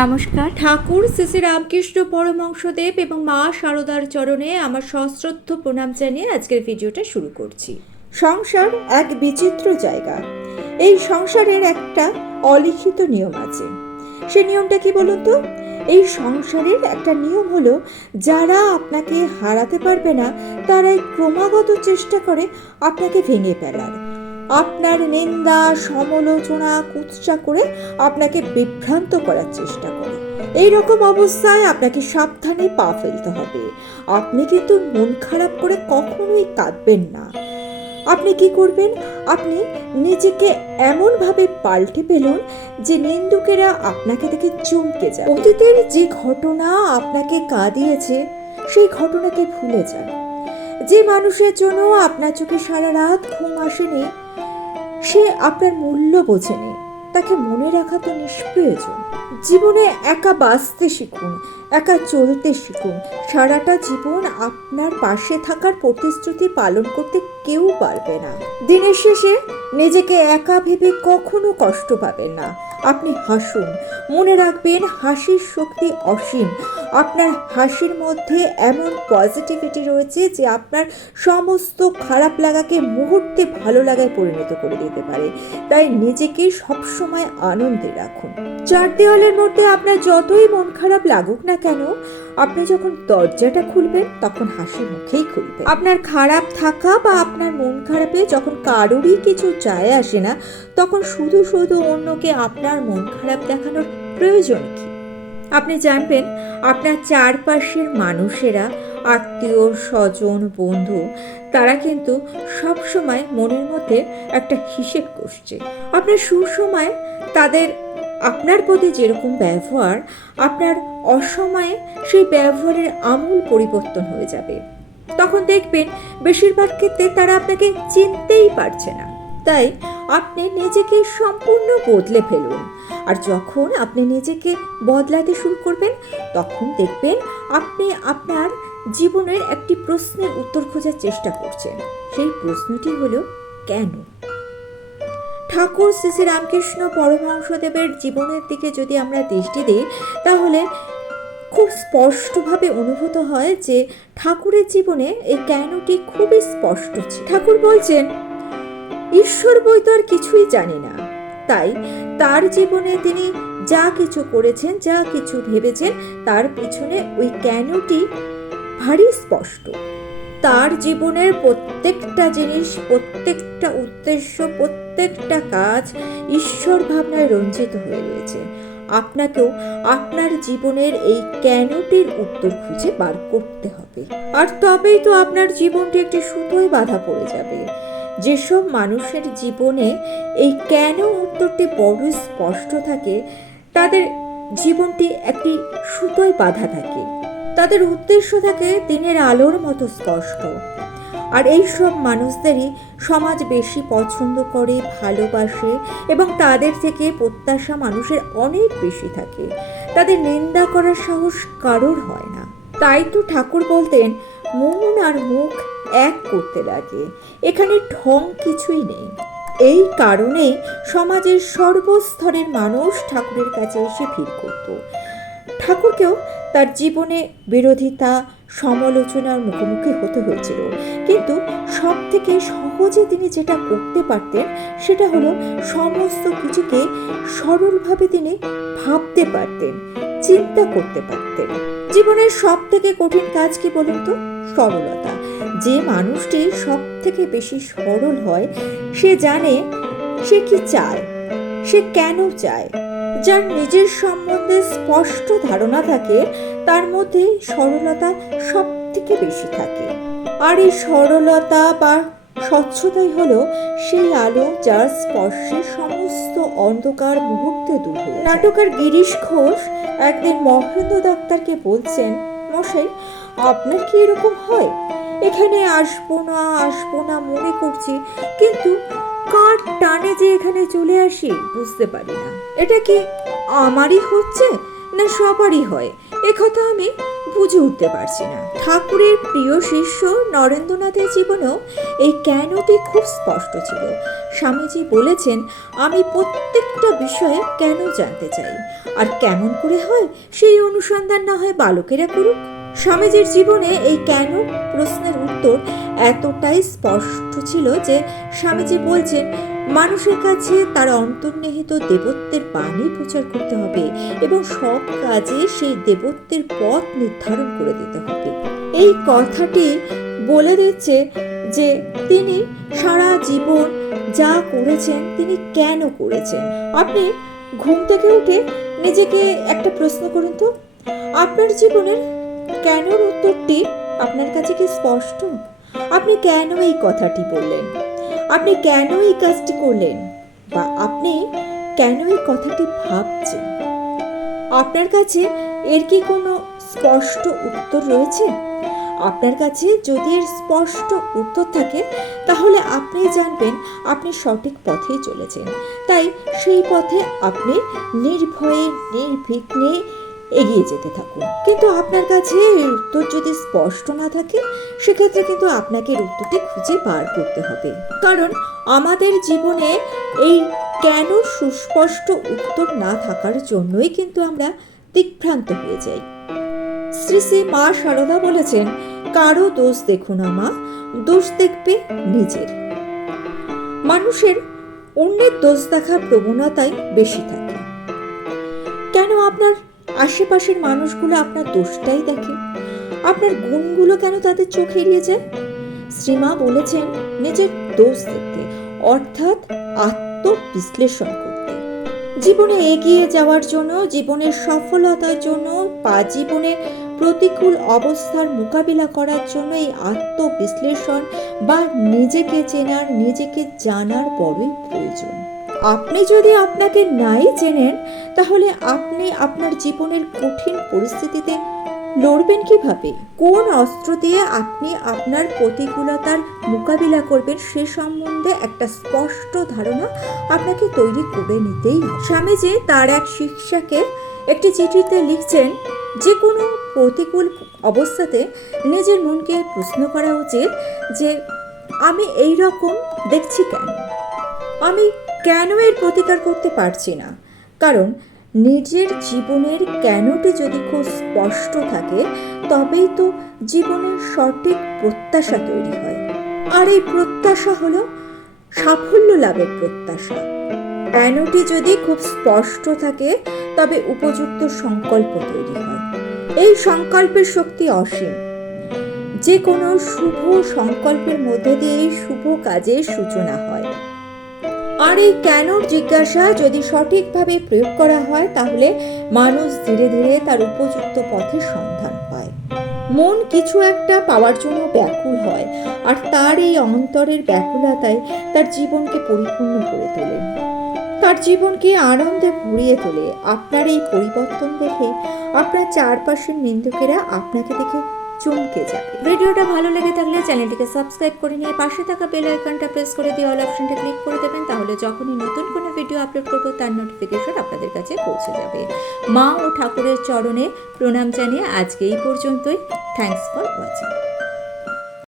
নমস্কার। ঠাকুর শ্রী শ্রী রামকৃষ্ণ পরমহংসদেব এবং মা শারদার চরণে আমার সশ্রদ্ধ প্রণাম জানিয়ে আজকের ভিডিওটা শুরু করছি। সংসার এক বিচিত্র জায়গা। এই সংসারের একটা অলিখিত নিয়ম আছে। সে নিয়মটা কি বলুন তো? এই সংসারের একটা নিয়ম হলো, যারা আপনাকে হারাতে পারবে না তারাই ক্রমাগত চেষ্টা করে আপনাকে ভেঙে ফেলার, আপনার নিন্দা সমালোচনা কুৎসা করে আপনাকে বিভ্রান্ত করার চেষ্টা করে। এই রকম অবস্থায় আপনাকে সাবধানে পা ফেলতে হবে। আপনি কিন্তু মন খারাপ করে কখনোই কাঁদবেন না। আপনি কি করবেন? আপনি নিজেকে এমনভাবে পাল্টে ফেলুন যে নিন্দুকেরা আপনাকে দেখে চমকে যায়। অতীতের যে ঘটনা আপনাকে কাঁদিয়েছে সেই ঘটনাকে ভুলে যান। যে মানুষের জন্য আপনার চোখে সারা রাত ঘুম আসেনি, সে আপনার মূল্য বোঝেনি, তাকে মনে রাখা তো নিষ্প্রয়োজন। জীবনে একা বাঁচতে শিখুন, একা চলতে শিখুন। সারাটা জীবন আপনার পাশে থাকার প্রতিশ্রুতি পালন করতে কেউ পারবে না। দিনের শেষে নিজেকে একা ভেবে কখনো কষ্ট পাবেন না। আপনি হাসুন, মনে রাখবেন হাসির শক্তি অসীম। আপনার হাসির মধ্যে এমন পজিটিভিটি রয়েছে যে আপনার সমস্ত খারাপ লাগাকে মুহূর্তে ভালো লাগায় পরিণত করে দিতে পারে। তাই নিজেকে সবসময় আনন্দে রাখুন। চার দেওয়ালের মধ্যে আপনার যতই মন খারাপ লাগুক না কেন, আপনি যখন দরজাটা খুলবেন তখন হাসি মুখেই খুলবেন। আপনার খারাপ থাকা বা আপনার মন খারাপে যখন কারোরই কিছু যায় আসে না, তখন শুধু শুধু অন্যকে আপনার মন খারাপ দেখানোর প্রয়োজন কি? আপনি জানবেন আপনার চারপাশের মানুষেরা, আত্মীয় স্বজন বন্ধু, তারা কিন্তু সব সময় মনের মধ্যে একটা হিসেব করছে। আপনার সুসময়ে তাদের আপনার প্রতি যেরকম ব্যবহার, আপনার অসময়ে সেই ব্যবহারের আমূল পরিবর্তন হয়ে যাবে। তখন দেখবেন বেশিরভাগ ক্ষেত্রে তারা আপনাকে চিনতেই পারছে না। তাই আপনি নিজেকে সম্পূর্ণ বদলে ফেলুন। আর যখন আপনি নিজেকে বদলাতে শুরু করবেন, তখন দেখবেন আপনি আপনার জীবনের একটি প্রশ্নের উত্তর খোঁজার চেষ্টা করছেন। সেই প্রশ্নটি হলো কেন? ঠাকুর শ্রী শ্রী রামকৃষ্ণ পরমহংসদেবের জীবনের দিকে যদি আমরা দৃষ্টি দিই, তাহলে খুব স্পষ্টভাবে অনুভূত হয় যে ঠাকুরের জীবনে এই কেনটি খুবই স্পষ্ট ছিল। ঠাকুর বলছেন, ঈশ্বর বই তো আর কিছুই জানি না। তাই তার জীবনে তিনি যা কিছু করেছেন, যা কিছু ভেবেছেন, তার পিছনে ওই কেনটি ভারী স্পষ্ট। তার জীবনের প্রত্যেকটা জিনিস, প্রত্যেকটা উদ্দেশ্য, প্রত্যেকটা কাজ ঈশ্বর ভাবনায় রঞ্জিত হয়ে রয়েছে। আপনাকেও আপনার জীবনের এই কেনটির উত্তর খুঁজে বার করতে হবে। আর তবেই তো আপনার জীবনটি একটি সুতোয় বাঁধা পড়ে যাবে। যেসব মানুষের জীবনে এই কেন উত্তরটি বড় স্পষ্ট থাকে, তাদের জীবনটি একটি সুতোয় বাঁধা থাকে। তাদের উদ্দেশ্য থাকে দিনের আলোর মতো স্পষ্ট। আর এই সব মানুষদেরই সমাজ বেশি পছন্দ করে, ভালোবাসে, এবং তাদের থেকে প্রত্যাশা মানুষের অনেক বেশি থাকে। তাদের নিন্দা করার সাহস কারোর হয় না। তাই তো ঠাকুর বলতেন, মন আর মুখ এক করতে লাগে, এখানে ঢং কিছুই নেই। এই কারণে সমাজের সর্বস্তরের মানুষ ঠাকুরের কাছে এসে ভিড় করত। ঠাকুরকেও তার জীবনে বিরোধিতা, সমালোচনার মুখোমুখি হতে হয়েছিল, কিন্তু সব থেকে সহজে তিনি যেটা করতে পারতেন সেটা হলো সমস্ত কিছুকে সরলভাবে তিনি ভাবতে পারতেন, চিন্তা করতে পারতেন। জীবনের সব থেকে কঠিন কাজ কি বলুন তো? সরলতা। যে মানুষটি সব থেকে বেশি সরল হয়, সে জানে সে কি চায়, সে কেন চায়। যার নিজের সম্বন্ধে স্পষ্ট ধারণা থাকে, তার মধ্যে সরলতা সব থেকে বেশি থাকে। আর এই সরলতা বা স্বচ্ছতাই হলো সেই আলো যার স্পর্শে সমস্ত অন্ধকার মুহূর্তে দূর হয়ে যায়। নাটকার গিরিশ ঘোষ একদিন মহেন্দ্র ডাক্তারকে বলছেন, মশাই, আপনার কি এরকম হয়? এখানে আসবো না মনে করছি, কিন্তু কার টানে যে এখানে চলে আসি বুঝতে পারি না। এটা কি আমারই হচ্ছে না সবারই হয়? একথা আমি বুঝে উঠতে পারছি না। ঠাকুরের প্রিয় শিষ্য নরেন্দ্রনাথের জীবনেও এই কেনটি খুব স্পষ্ট ছিল। স্বামীজি বলেছেন, আমি প্রত্যেকটা বিষয়ে কেন জানতে চাই, আর কেমন করে হয় সেই অনুসন্ধান না হয় বালকেরা করুক। স্বামীজির জীবনে এই কেন প্রশ্নের উত্তর এতটাই স্পষ্ট ছিল যে স্বামীজি বলছেন, মানুষের কাছে তার অন্তর্নিহিত দেবত্বের বাণী প্রচার করতে হবে এবং সব কাজে সেই দেবত্বের পথ নির্ধারণ করে দিতে হবে। এই কথাটি বলে দিচ্ছে যে তিনি সারা জীবন যা করেছেন তিনি কেন করেছেন। আপনি ঘুম থেকে উঠে নিজেকে একটা প্রশ্ন করুন তো, আপনার জীবনের কেনর উত্তরটি আপনার কাছে কি স্পষ্ট? আপনি কেন এই কথাটি বললেন, আপনি কেন এই কাজটি করলেন, বা আপনি কেন এই কথাটি ভাবছেন? আপনার কাছে এর কি কোনো স্পষ্ট উত্তর রয়েছে? আপনার কাছে যদি এর স্পষ্ট উত্তর থাকে তাহলে আপনি জানবেন আপনি সঠিক পথেই চলেছেন। তাই সেই পথে আপনি নির্ভয়ে নির্বিঘ্নে এগিয়ে যেতে থাকুন। কিন্তু আপনার কাছে এর উত্তর যদি স্পষ্ট না থাকে সেক্ষেত্রে কিন্তু আপনাকে এর উত্তরটি খুঁজে বার করতে হবে। কারণ আমাদের জীবনে এই কেন সুস্পষ্ট উত্তর না থাকার জন্যই কিন্তু আমরা দিকভ্রান্ত হয়ে যাই। শ্রী শ্রী মা শারদা বলেছেন, কারো দোষ দেখো না মা, দোষ দেখবে নিজের। মানুষের অন্যের দোষ দেখার প্রবণতাই বেশি থাকে। কেন আপনার আশেপাশের মানুষগুলো আপনার দোষটাই দেখে? আপনার গুণগুলো কেন তাদের চোখ এড়িয়ে যায়? শ্রীমা বলেছেন নিজের দোষ দেখতে, অর্থাৎ আত্মবিশ্লেষণ করতে। জীবনে এগিয়ে যাওয়ার জন্য, জীবনের সফলতার জন্য বা জীবনের প্রতিকূল অবস্থার মোকাবিলা করার জন্য এই আত্মবিশ্লেষণ বা নিজেকে চেনার, নিজেকে জানার বড়ই প্রয়োজন। আপনি যদি আপনাকে নাই চেনেন তাহলে আপনি আপনার জীবনের কঠিন পরিস্থিতিতে লড়বেন কিভাবে? কোন অস্ত্র দিয়ে আপনি আপনার প্রতিকূলতার মোকাবিলা করবেন সে সম্বন্ধে একটা স্পষ্ট ধারণা আপনাকে তৈরি করে নিতেই হবে। স্বামীজি তার এক শিষ্যাকে একটি চিঠিতে লিখছেন, যে কোনো প্রতিকূল অবস্থাতে নিজের মনকে প্রশ্ন করা উচিত যে আমি এই রকম দেখছি কেন, আমি কেন এর প্রতিকার করতে পারছি না। কারণ নিজের জীবনের কেনটি যদি খুব স্পষ্ট থাকে তবেই তো জীবনের সঠিক প্রত্যাশা তৈরি হয়। আর এই প্রত্যাশা হলো সাফল্য লাভের প্রত্যাশা। কেনটি যদি খুব স্পষ্ট থাকে তবে উপযুক্ত সংকল্প তৈরি হয়। এই সংকল্পের শক্তি অসীম। যে কোনো শুভ সংকল্পের মধ্যে দিয়ে শুভ কাজের সূচনা হয়। আর এই কেনর জিজ্ঞাসা যদি সঠিকভাবে প্রয়োগ করা হয় তাহলে মানুষ ধীরে ধীরে তার উপযুক্ত পথের সন্ধান পায়। মন কিছু একটা পাওয়ার জন্য ব্যাকুল হয়, আর তার এই অন্তরের ব্যাকুলতায় তার জীবনকে পরিপূর্ণ করে তোলে, তার জীবনকে আনন্দে ভরিয়ে তোলে। আপনার এই পরিবর্তন দেখে আপনার চারপাশের নিন্দুকেরা আপনাকে দেখে চমকে যাবে। ভিডিওটা ভালো লেগে থাকলে চ্যানেলটিকে সাবস্ক্রাইব করে নিয়ে পাশে থাকা বেল আইকনটা প্রেস করে দিয়ে অল অপশনটা ক্লিক করে দেবেন, তাহলে যখনই নতুন কোনো ভিডিও আপলোড করব তার নোটিফিকেশন আপনাদের কাছে পৌঁছে যাবে। মা ও ঠাকুরের চরণে প্রণাম জানিয়ে আজকে এই পর্যন্তই। Thanks for watching.